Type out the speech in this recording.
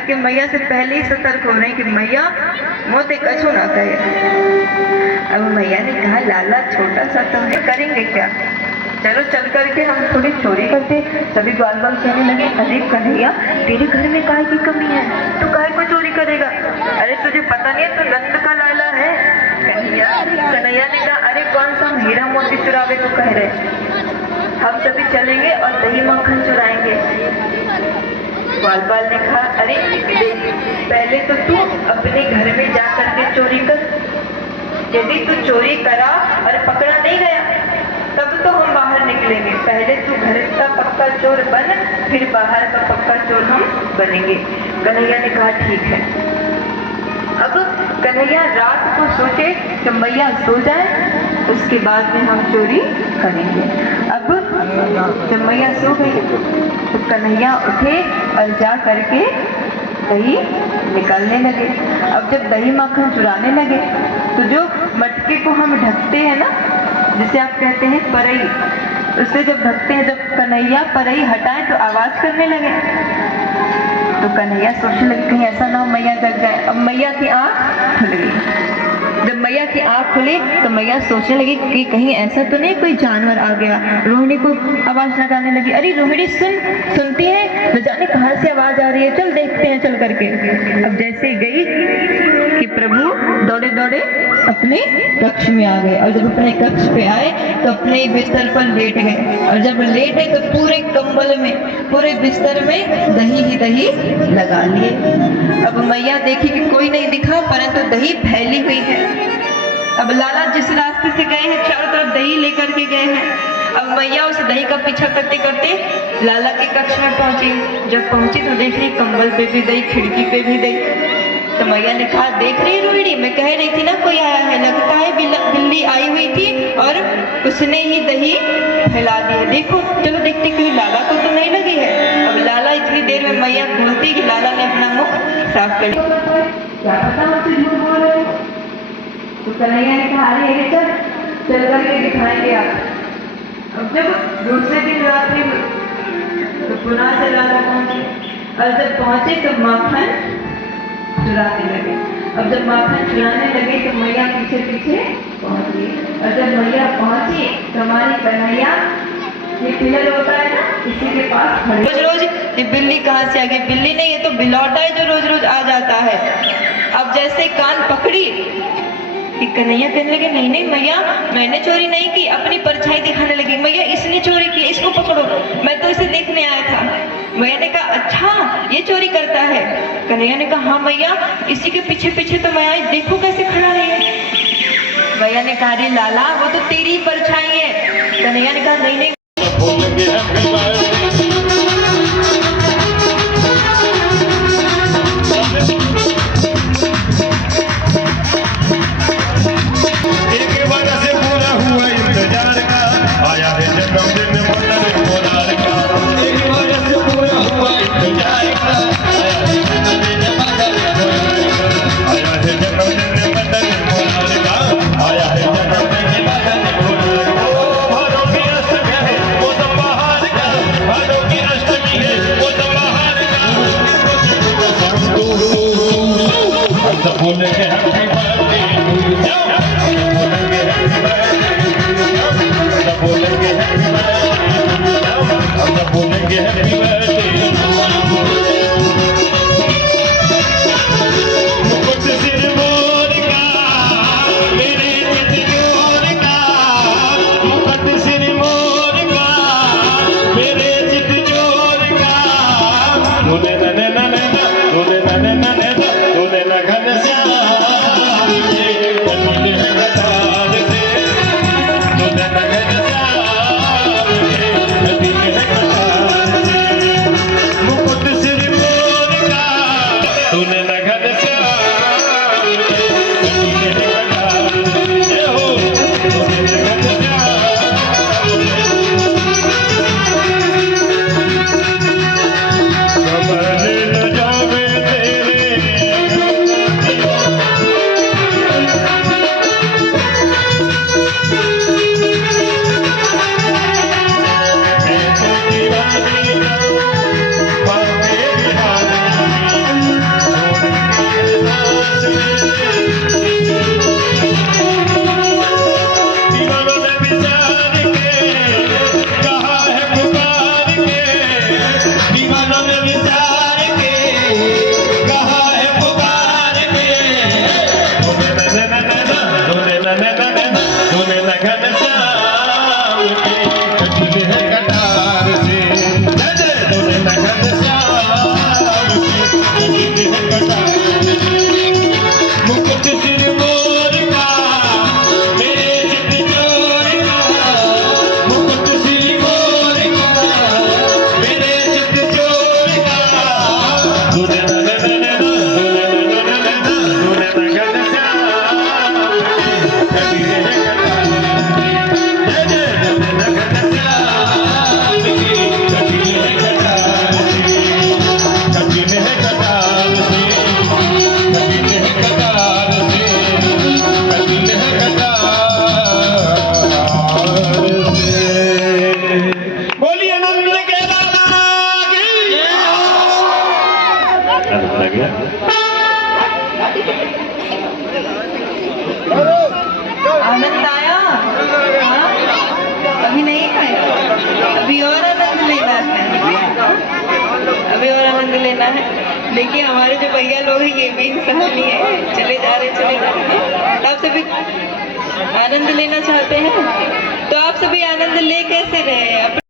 करके मैया से पहले ही सतर्क हो रहे हैं कि मैया मोते कछु ना कहे। अब मैया ने कहा लाला छोटा सा तो है, करेंगे क्या, चलो चल करके हम थोड़ी चोरी करते। सभी ग्वाल बाल कहने लगे अरे कन्हैया तेरे घर में काय की कमी है, तू काय को चोरी करेगा, अरे तुझे पता नहीं है तो नंद का लाला है। कन्हैया ने कहा अरे कौन सा हम हीरा मोती चुरावे को कह रहे, हम सभी चलेंगे और दही मक्खन चुराएंगे। ग्वाल बाल ने कहा अरे पहले तो तू अपने घर में जा करके चोरी कर, यदि तू चोरी करा और पकड़ा नहीं गया तब तो हम बाहर निकलेंगे, पहले तू घर का पक्का चोर बन फिर बाहर का पक्का चोर हम बनेंगे। कन्हैया ने कहा ठीक है। अब कन्हैया रात को सोचे कि मैया सो जाए उसके बाद में हम चोरी करेंगे। अब जब मैया सो गई तो कन्हैया उठे और जा करके दही निकालने लगे। अब जब दही मक्खन चुराने लगे तो जो मटके को हम ढकते हैं ना, जिसे आप कहते हैं परई, उससे जब ढकते हैं, जब कन्हैया परई हटाए तो आवाज करने लगे। तो कन्हैया सोचने लगे कहीं ऐसा ना हो मैया जग जाए। अब मैया की आंख खुल गई। जब मैया की आंख खुली तो मैया सोचने लगी कि कहीं ऐसा तो नहीं कोई जानवर आ गया। रोहिणी को आवाज लगाने लगी अरे रोहिणी सुनती है, न जाने कहाँ से आवाज आ रही है, चल देखते हैं चल करके। अब जैसे गई कि प्रभु दौड़े दौड़े अपने कक्ष में आ गए और जब अपने कक्ष पे आए तो अपने बिस्तर पर लेट गए और जब लेटे तो पूरे कंबल में पूरे बिस्तर में दही ही दही लगा लिए। अब मैया देखी कि कोई नहीं दिखा परंतु दही फैली हुई है। अब लाला जिस रास्ते से गए हैं चारों तरफ दही लेकर के गए हैं। अब मैया उस दही का पीछा करते करते लाला के कक्ष में पहुंची। जब पहुंची तो देख रही कंबल पे भी दही, खिड़की पे भी दही। तो मैया ने कहा देख रही रोहिणी, मैं कह रही थी ना कोई आया है, लगता है बिल्ली आई हुई थी और उसने ही दही फैला दी है, देखो चलो देखते कोई लाला को तो नहीं लगी है। अब लाला इतनी देर में मैया बोलती कि लाला ने अपना मुख साफ कर लिया, क्या पता मुझसे झूठ बोल रहे हो। तो कन्हैया ने कहा अरे चल करके दिखाएंगे आप। अब जब दूसरे दिन रात्रि तो पुनः से लाला पहुंचे और जब पहुंचे तो माखन चुराने लगे। अब जब माखन चुराने लगे तो मैया पीछे पीछे पहुंच गई और जब मैया पहुंची तो हमारी कन्हैया ये पिलर होता है ना इसी के पास खड़े। रोज रोज ये बिल्ली कहाँ से आ गई, बिल्ली नहीं ये तो बिलौटा है जो रोज रोज आ जाता है। अब जैसे कान पकड़ी कि कन्हैया कहने लगे नहीं नहीं मैया मैंने चोरी नहीं की, अपनी परछाई दिखाने लगी, मैया इसने चोरी की, इसको पकड़ो, मैं तो इसे देखने आया था। मैया ने कहा अच्छा ये चोरी करता है। कन्हैया ने कहा हाँ मैया इसी के पीछे पीछे तो मैं आई, देखो कैसे खड़ा है। मैया ने कहा अरे लाला वो तो तेरी परछाई है। कन्हैया ने कहा नहीं नहीं रखा गया। आनंद आया? हाँ? अभी नहीं आया, अभी और आनंद लेना है, अभी और आनंद लेना है। देखिए हमारे जो भैया लोग हैं ये भी इंसानी है, चले जा रहे। आप सभी आनंद लेना चाहते हैं तो आप सभी आनंद ले कैसे रहे?